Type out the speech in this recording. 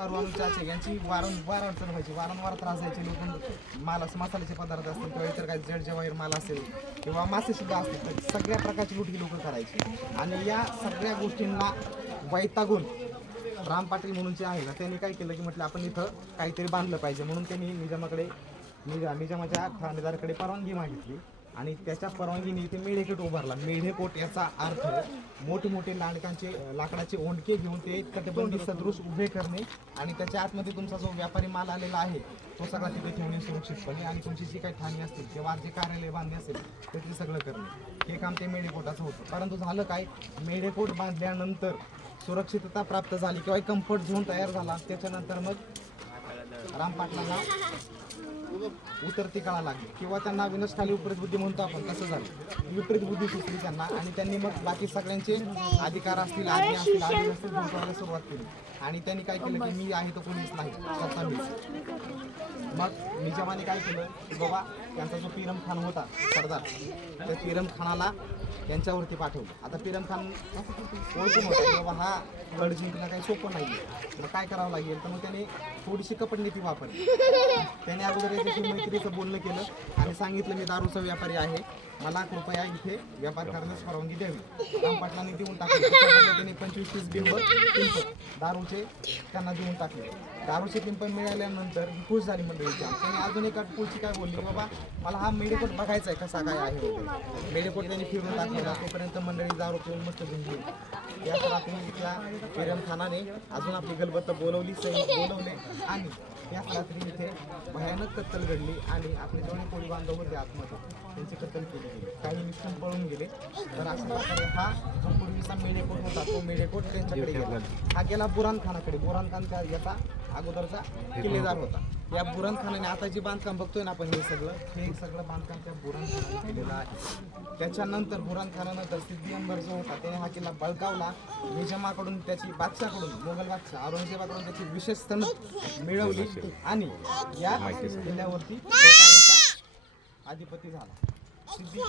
कारू आणि चाचे यांची वारंवार अडचण व्हायची, वारंवार त्रास द्यायचे लोक. मसाल्याचे पदार्थ असतील किंवा इतर काही जड जवाहीर माल असेल किंवा मासे सुद्धा असतील, तर सगळ्या प्रकारची लूट ही लोक करायची. आणि या सगळ्या गोष्टींना वैतागून राम पाटील म्हणून जे आहे ना, त्यांनी काय केलं की म्हटलं आपण इथं काहीतरी बांधलं पाहिजे. म्हणून त्यांनी निजामाच्या ठाणेदाराकडे परवानगी मागितली आणि त्याच्या परवानगीने इथे मेढेकोट उभारला. मेढेकोट याचा अर्थ मोठमोठे लाकडाचे ओंडके घेऊन ते तटबंदी सदृश उभे करणे आणि त्याच्या आतमध्ये तुमचा जो व्यापारी माल आलेला आहे तो सगळा तिथे ठेवणे सुरक्षितपणे, आणि तुमची जी काही ठाणी असतील किंवा जे कार्यालय बांधणे असेल तर ते सगळं करणे, हे काम ते मेढेकोटाचं होतं. परंतु झालं काय, मेढेकोट बांधल्यानंतर सुरक्षितता प्राप्त झाली किंवा एक कम्फर्ट झोन तयार झाला. त्याच्यानंतर मग राम पाटलांना उतरती कळा लागली किंवा त्यांना विनसखाली विपरीत बुद्धी म्हणतो आपण, तसं झालं. विपरीत बुद्धी सुचली त्यांना आणि त्यांनी मग बाकी सगळ्यांचे अधिकार असतील, आज्ञा असतील, आदेश असतील झोपायला सुरुवात केली. आणि त्यांनी काय केलं की मी आहे तो कोणीच नाही, स्वतः मीच. मग निजामाने काय केलं की बाबा त्यांचा जो पिरम खान होता सरदार, त्या पिरम खानाला यांच्यावरती पाठवलं. आता पिरम खान ओळखून होता की बाबा हा गड जिंकणं काही सोपं नाही, मग काय करावं लागेल. तर मग त्याने थोडीशी कपटनीती वापरली. त्याने अगोदर याच्याशी मैत्रीचं बोलणं केलं आणि सांगितलं मी दारूचा व्यापारी आहे, मला कृपया इथे व्यापार करण्यास परवानगी द्यावी. राम पाटलांनी देऊन टाकली. त्याने 25-30 बिंब दारूचे त्यांना देऊन टाकले. दारूचे पिंप मिळाल्यानंतर खुश झाली मंडळीची. त्यांनी अजून एका पुढची काय बोलली, बाबा मला हा मेढेकोट बघायचा आहे कसा काय आहे वगैरे. मेढेकोट त्यांनी फिरून टाकलेला. तोपर्यंत मंडळी दारू पिऊन मस्त झुंजली. याच रात्री त्या पिरम खानाने अजून आपली गलबत बोलवली, सैनिक बोलवले आणि याच रात्री इथे भयानक कत्तल घडली आणि आपले जेवढे कोळी बांधव होते आतमध्ये त्यांची कत्तल केली गेली. काही निष्ठम पळून गेले. तर अशा प्रकारे हा जो पूर्वीचा मेढेकोट होता तो मेढेकोट त्यांच्याकडे गेला. हा गेला बुरान खानाकडे. बुरान खान त्या याचा अगोदरचा किल्लेदार होता. या बुरान खानाने आता जे बांधकाम बघतोय ना आपण, हे सगळं बांधकाम त्या बुरान खानाने केलेलं आहे. त्याच्यानंतर बुरान खानानंतर सिद्धी अंबर जो होता त्याने हा किल्ला बळकावला. निजामाकडून त्याची बादशाहकडून, मोगल बादशाह औरंगजेबाकडून त्याची विशेष सनद मिळवली आणि या किल्ल्यावरती तो कायमचा अधिपती झाला. सिद्धी